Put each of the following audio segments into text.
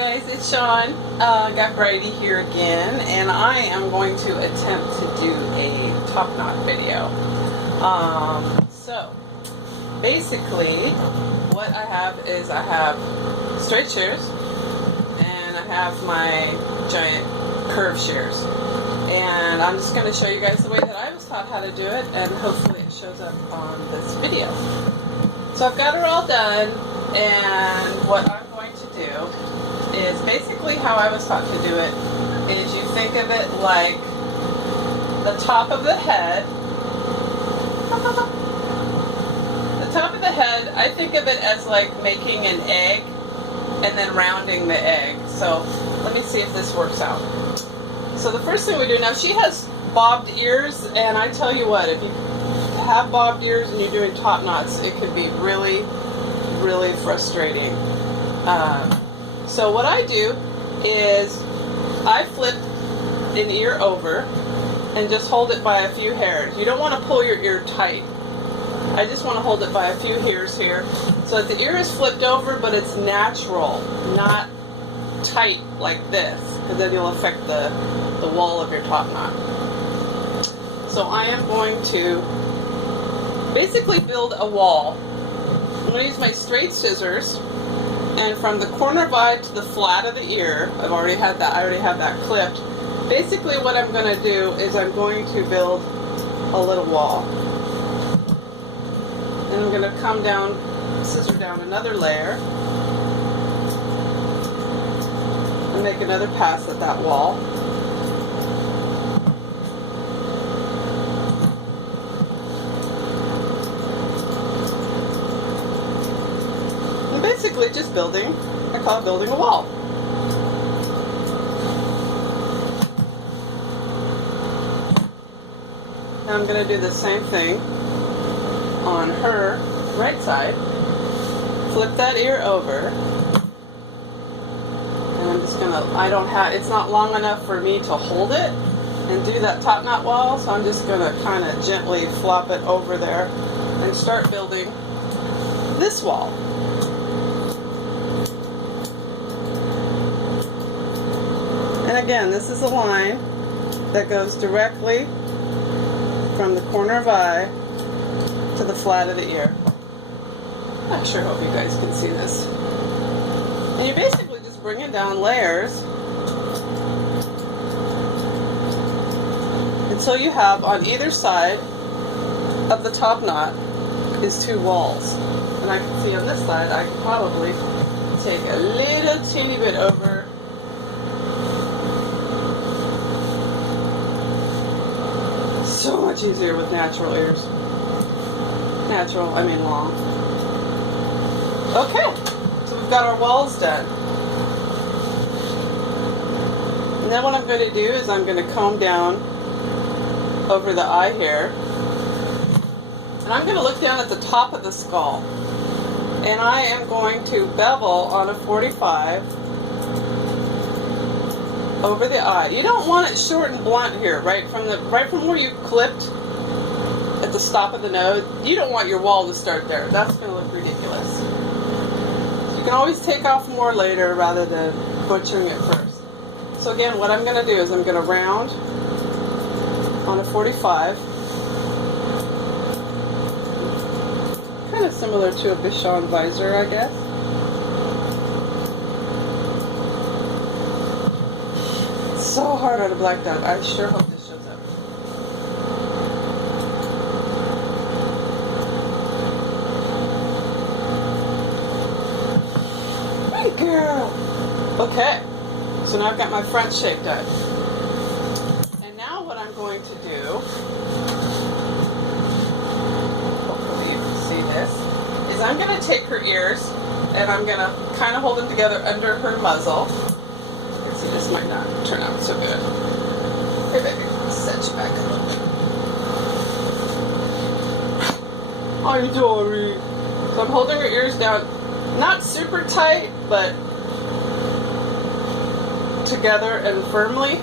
guys, it's Sean. Got Brady here again, and I am going to attempt to do a top knot video. So basically what I have is I have straight shears and I have my giant curve shears, and I'm just going to show you guys the way that I was taught how to do it, and hopefully it shows up on this video. So I've got her all done, and what I'm going to do is basically how I was taught to do it is you think of it like the top of the head. The top of the head, I think of it as like making an egg and then rounding the egg. So let me see if this works out. So the first thing we do, now she has bobbed ears, and I tell you what, if you have bobbed ears and you're doing top knots, it could be really, really frustrating. So what I do is I flip an ear over and just hold it by a few hairs. You don't want to pull your ear tight. I just want to hold it by a few hairs here so that the ear is flipped over, but it's natural, not tight like this, because then you'll affect the wall of your top knot. So I am going to basically build a wall. I'm going to use my straight scissors, and from the corner of eye to the flat of the ear, I already have that clipped. Basically what I'm going to do is I'm going to build a little wall. And I'm going to come down, scissor down another layer, and make another pass at that wall. And basically just building, I call it building a wall. Now I'm going to do the same thing on her right side. Flip that ear over, and I'm just gonna, it's not long enough for me to hold it and do that top knot wall, so I'm just gonna kind of gently flop it over there and start building this wall. And again, this is a line that goes directly from the corner of eye to the flat of the ear. I sure hope you guys can see this. And you're basically just bringing down layers until you have on either side of the top knot is two walls. And I can see on this side I can probably take a little teeny bit over. So much easier with natural ears. Natural, I mean long. Okay, so we've got our walls done. And then what I'm going to do is I'm going to comb down over the eye hair. And I'm going to look down at the top of the skull. And I am going to bevel on a 45 over the eye. You don't want it short and blunt here, right from where you clipped at the stop of the nose. You don't want your wall to start there. That's going to look ridiculous. You can always take off more later rather than butchering it first. So again, what I'm going to do is I'm going to round on a 45, kind of similar to a Bichon visor, I guess. It's so hard on a black dog. I sure hope this shows up. Hey girl! Okay, so now I've got my front shape done. And now what I'm going to do, hopefully you can see this, is I'm going to take her ears and I'm going to kind of hold them together under her muzzle. You can see this might not turn out so good. Here baby, set you back a little bit. I'm sorry. So I'm holding her ears down, not super tight, but together and firmly,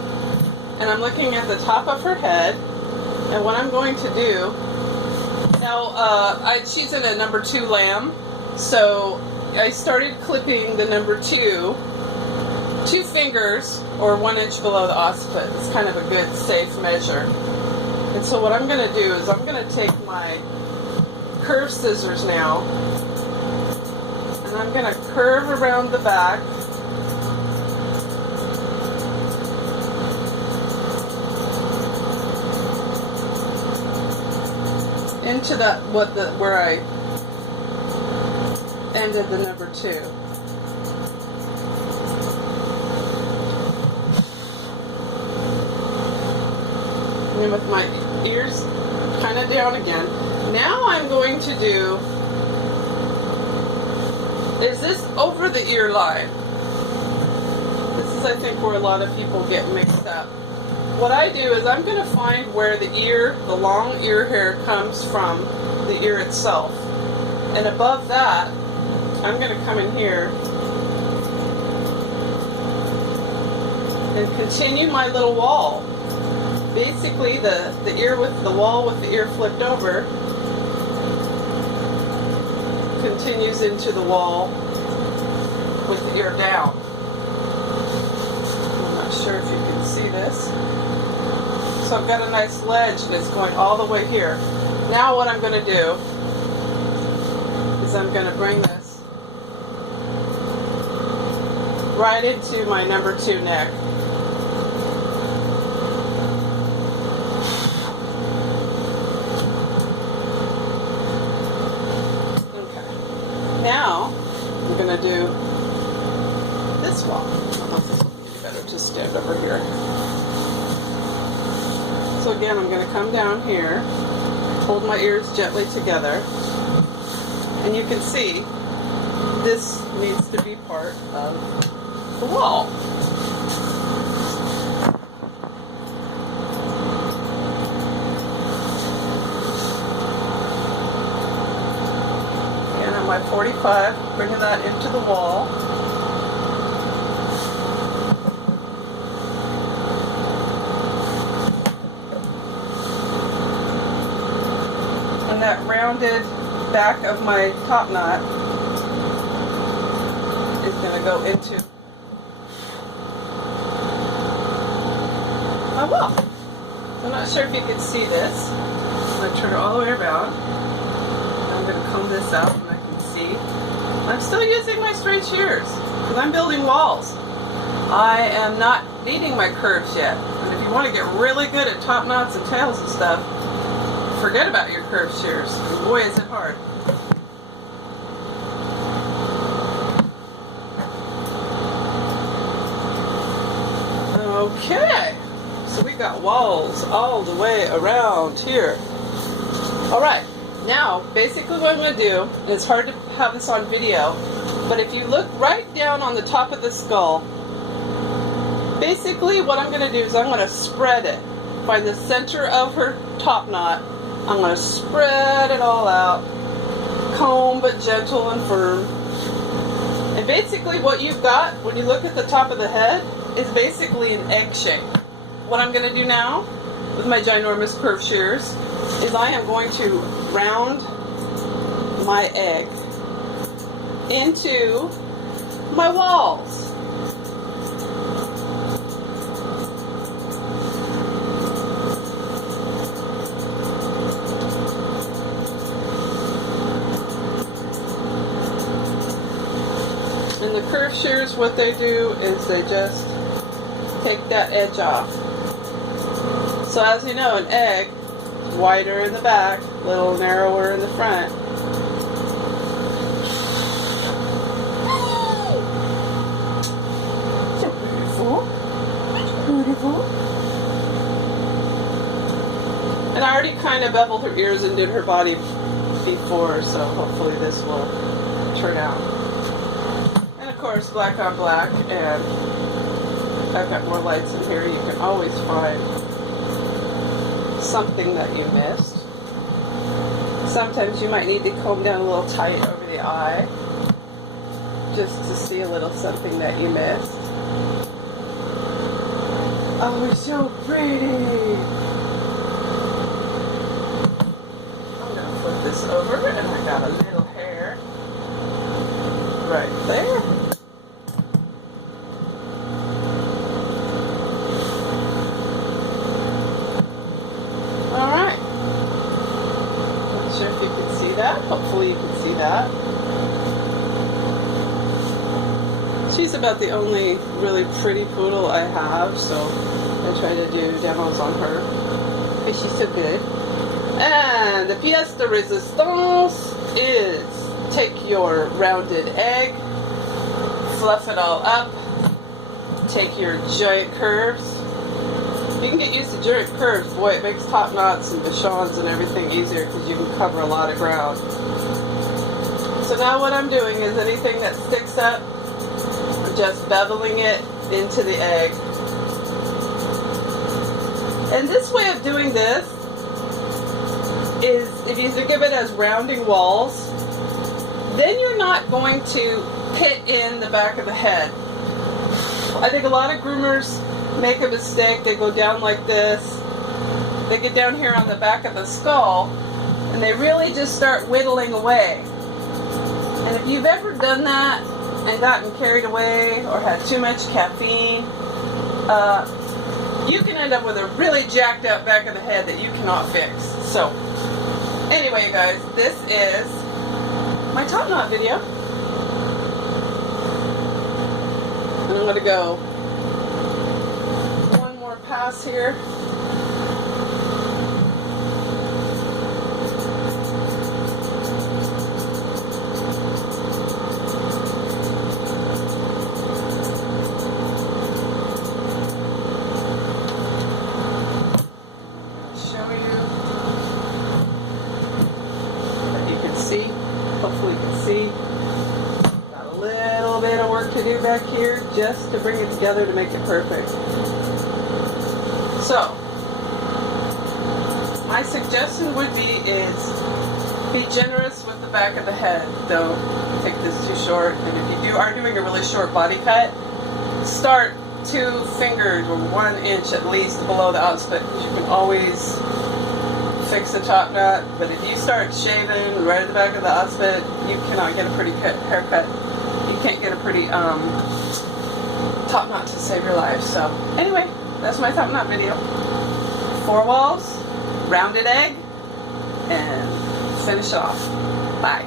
and I'm looking at the top of her head, and what I'm going to do now, she's in a number 2 lamb, so I started clipping the number 2 2 fingers or 1 inch below the occiput. It's kind of a good safe measure. And so what I'm going to do is I'm going to take my curved scissors now, and I'm going to curve around the back. Into that where I ended the number 2. And with my ears kind of down again. Now I'm going to do, is this over the ear line? This is, I think, where a lot of people get mixed up. What I do is I'm going to find where the long ear hair comes from the ear itself. And above that, I'm going to come in here and continue my little wall. Basically, the ear with the wall with the ear flipped over continues into the wall with the ear down. I'm not sure if you can see this. So I've got a nice ledge and it's going all the way here. Now what I'm going to do is I'm going to bring this right into my number 2 neck. Okay. Now I'm going to do this wall. I don't know if this will be better to stand over here. So again, I'm going to come down here, hold my ears gently together, and you can see this needs to be part of the wall. And on my 45, bringing that into the wall. And that rounded back of my top knot is going to go into my wall. I'm not sure if you can see this. I'm going to turn it all the way around. I'm going to comb this out and I can see. I'm still using my straight shears because I'm building walls. I am not needing my curves yet. And if you want to get really good at top knots and tails and stuff, forget about your curved shears. Boy, is it hard. Okay, so we got walls all the way around here. Alright, now basically what I'm going to do, and it's hard to have this on video, but if you look right down on the top of the skull, basically what I'm going to do is I'm going to spread it. Find the center of her top knot. I'm going to spread it all out, comb but gentle and firm. And basically what you've got when you look at the top of the head is basically an egg shape. What I'm going to do now with my ginormous curved shears is I am going to round my egg into my walls. And the curved shears, what they do is they just take that edge off. So as you know, an egg, wider in the back, a little narrower in the front. So beautiful. Beautiful. And I already kind of beveled her ears and did her body before, so hopefully this will turn out. Of course, black on black, and I've got more lights in here. You can always find something that you missed. Sometimes you might need to comb down a little tight over the eye just to see a little something that you missed. Oh, it's so pretty! I'm going to flip this over, and I got a little hair right there. She's about the only really pretty poodle I have, so I try to do demos on her. Because she's so good. And the pièce de résistance is take your rounded egg, fluff it all up, take your giant curves. You can get used to giant curves. Boy, it makes top knots and bichons and everything easier because you can cover a lot of ground. So now what I'm doing is anything that sticks up, I'm just beveling it into the egg. And this way of doing this is if you think of it as rounding walls, then you're not going to pit in the back of the head. I think a lot of groomers make a mistake. They go down like this. They get down here on the back of the skull and they really just start whittling away. And if you've ever done that and gotten carried away or had too much caffeine, you can end up with a really jacked up back of the head that you cannot fix. So anyway, you guys, this is my top knot video. And I'm going to go one more pass here. Hopefully you can see. Got a little bit of work to do back here just to bring it together to make it perfect. So, my suggestion would be generous with the back of the head. Don't take this too short. And if you are doing a really short body cut, start 2 fingers or 1 inch at least below the occiput because you can always fix the top knot. But if you start shaving right at the back of the occiput, you cannot get a pretty haircut. You can't get a pretty top knot to save your life. So anyway, that's my top knot video. 4 walls, rounded egg, and finish off. Bye.